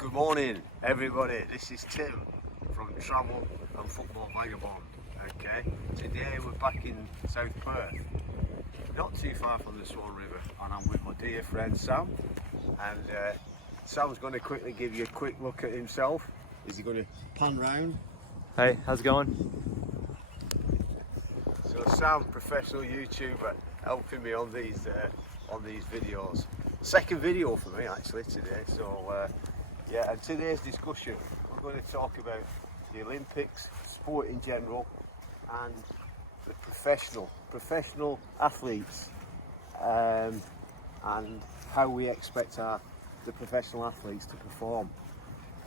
Good morning, everybody. This is Tim from Travel and Football Vagabond. Okay, today we're back in South Perth, not too far from the Swan River, and I'm with my dear friend Sam. And Sam's going to quickly give you a quick look at himself. Is he going to pan round? Hey, how's it going? So Sam, professional YouTuber, helping me on these videos. Second video for me actually today. So yeah, and today's discussion we're going to talk about the Olympics, sport in general, and the professional athletes, and how we expect the professional athletes to perform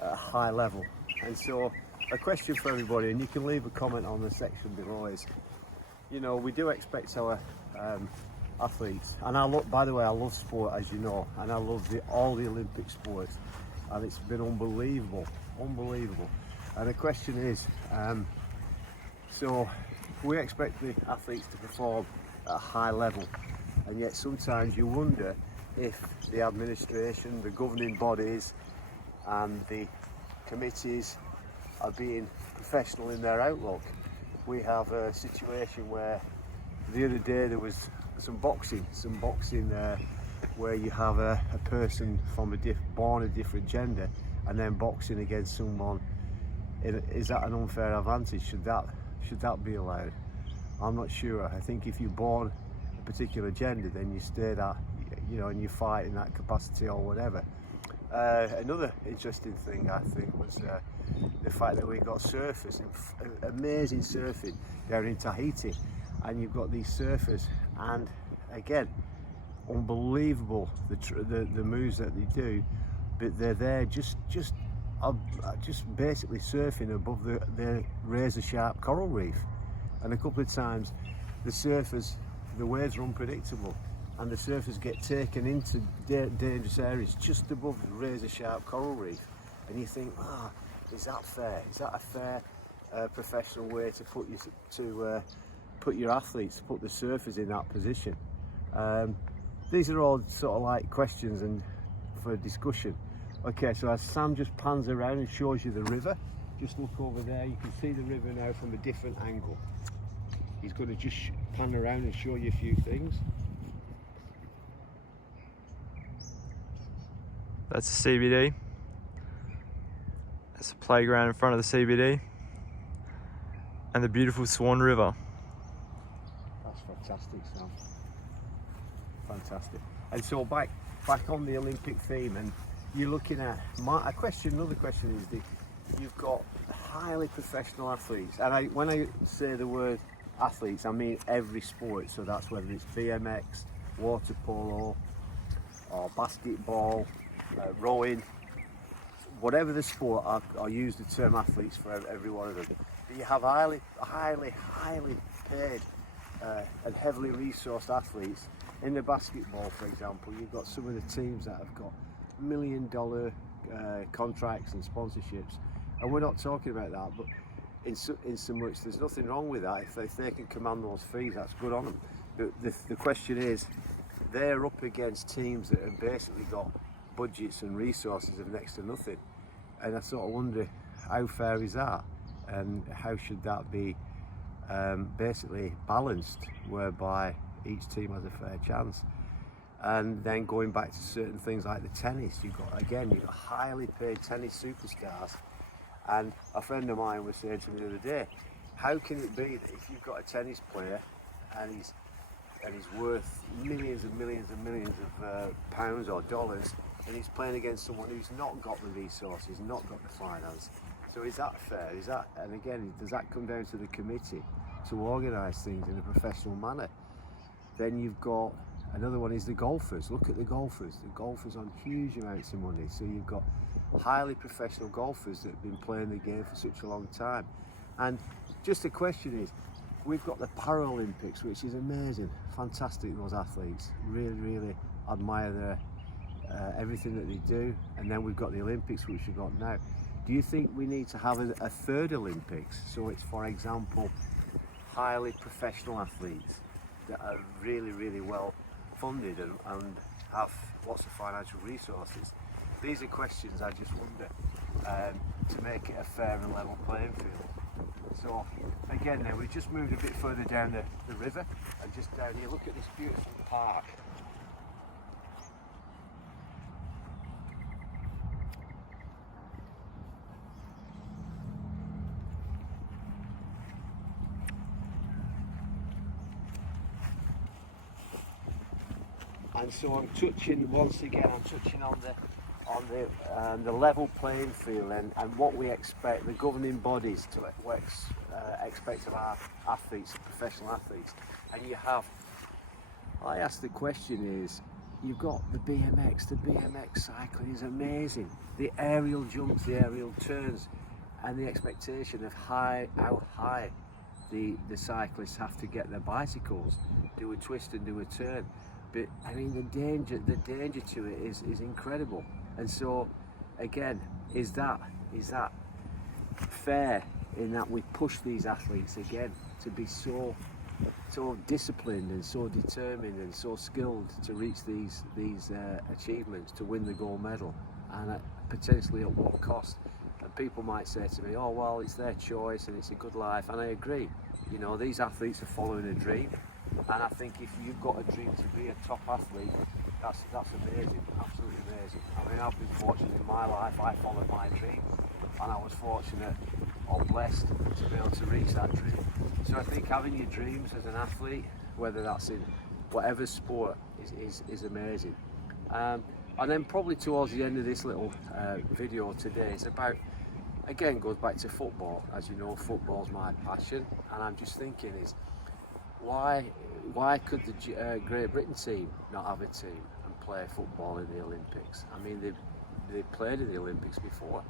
at a high level. And so a question for everybody, and you can leave a comment on the section below, is, you know, we do expect our athletes, and by the way, I love sport, as you know, and I love all the Olympic sports, and it's been unbelievable. And the question is, so we expect the athletes to perform at a high level, and yet sometimes you wonder if the administration, the governing bodies and the committees are being professional in their outlook. We have a situation where the other day there was some boxing where you have a person from born a different gender and then boxing against someone. Is that an unfair advantage? Should that be allowed? I'm not sure. I think if you're born a particular gender, then you stay that, you know, and you fight in that capacity or whatever. Another interesting thing I think was the fact that we got surfers, amazing surfing down in Tahiti, and you've got these surfers, and again, unbelievable the moves that they do, but they're there just basically surfing above the razor sharp coral reef, and a couple of times the waves are unpredictable, and the surfers get taken into dangerous areas just above the razor sharp coral reef, and you think, is that fair? Is that a fair professional way to put your athletes, put the surfers in that position? These are all sort of like questions and for discussion. Okay, so as Sam just pans around and shows you the river, just look over there, you can see the river now from a different angle. He's going to just pan around and show you a few things. That's the CBD. That's a playground in front of the CBD. And the beautiful Swan River. That's fantastic, Sam. Fantastic. And so back on the Olympic theme, and you're looking at another question is you've got highly professional athletes, and when I say the word athletes, I mean every sport. So that's whether it's BMX, water polo, or basketball, rowing, whatever the sport. I use the term athletes for every one of them. But you have highly paid and heavily resourced athletes. In the basketball, for example, you've got some of the teams that have got $1 million contracts and sponsorships, and we're not talking about that, but in so much there's nothing wrong with that. If they can command those fees, that's good on them. But the question is, they're up against teams that have basically got budgets and resources of next to nothing, and I sort of wonder, how fair is that, and how should that be basically balanced, whereby each team has a fair chance? And then going back to certain things like the tennis, you've got highly paid tennis superstars, and a friend of mine was saying to me the other day, how can it be that if you've got a tennis player and he's worth millions and millions and millions of pounds or dollars, and he's playing against someone who's not got the resources, not got the finance? So is that fair? And again, does that come down to the committee to organise things in a professional manner? Then you've got another one, is the golfers. Look at the golfers. The golfers on huge amounts of money. So you've got highly professional golfers that have been playing the game for such a long time. And just the question is, we've got the Paralympics, which is amazing, fantastic, those athletes. Really admire everything that they do. And then we've got the Olympics, which we've got now. Do you think we need to have a third Olympics? So it's, for example, highly professional athletes that are really well funded and have lots of financial resources, these are questions I just wonder, to make it a fair and level playing field. So again, now we've just moved a bit further down the river, and just down here, look at this beautiful park. And so I'm touching, once again, I'm touching on the level playing field, and what we expect the governing bodies to expect of our athletes, professional athletes. And you have, I ask the question is, you've got the BMX cycling is amazing. The aerial jumps, the aerial turns, and the expectation of how high the cyclists have to get their bicycles, do a twist and do a turn. But I mean, the danger to it is incredible. And so, again, is that fair in that we push these athletes again to be so disciplined and so determined and so skilled to reach these achievements, to win the gold medal, and potentially at what cost? And people might say to me, oh well, it's their choice and it's a good life, and I agree. You know, these athletes are following a dream. And I think if you've got a dream to be a top athlete, that's amazing, absolutely amazing. I mean, I've been fortunate in my life, I followed my dream, and I was fortunate or blessed to be able to reach that dream. So I think having your dreams as an athlete, whether that's in whatever sport, is amazing. And then probably towards the end of this little video today, it's about, again, goes back to football. As you know, football's my passion, and I'm just thinking is, why could the Great Britain team not have a team and play football in the Olympics? I mean, they played in the Olympics before,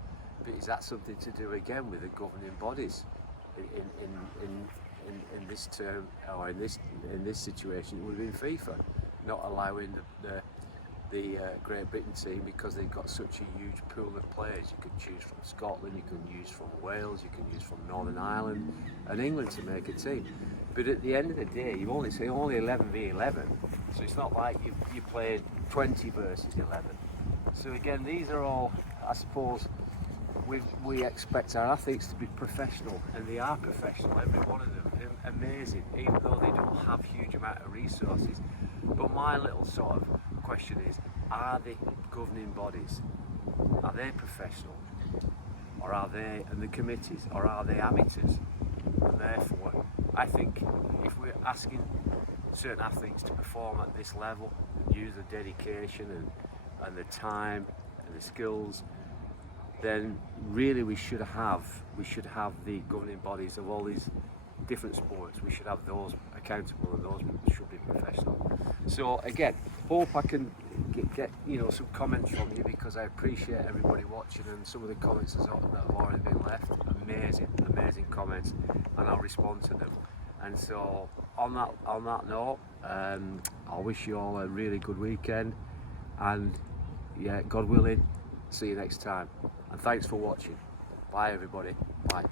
but is that something to do again with the governing bodies in this term, or in this situation? It would have been FIFA not allowing the Great Britain team, because they've got such a huge pool of players. You could choose from Scotland, you can use from Wales, you can use from Northern Ireland and England to make a team. But at the end of the day, you've only 11 v 11, so it's not like you played 20 versus 11. So again, these are all, I suppose, we expect our athletes to be professional, and they are professional, every one of them, amazing, even though they don't have huge amount of resources. But my little sort of question is, are the governing bodies, are they professional, or are they, and the committees, or are they amateurs? And therefore, I think if we're asking certain athletes to perform at this level, and use the dedication and the time and the skills, then really we should have the governing bodies of all these different sports. We should have those accountable, and those should be professional. So again, hope I can get some comments from you, because I appreciate everybody watching, and some of the comments that have already been left, amazing comments, and I'll respond to them. And so on that note, I wish you all a really good weekend, and yeah, God willing, see you next time. And thanks for watching. Bye everybody. Bye.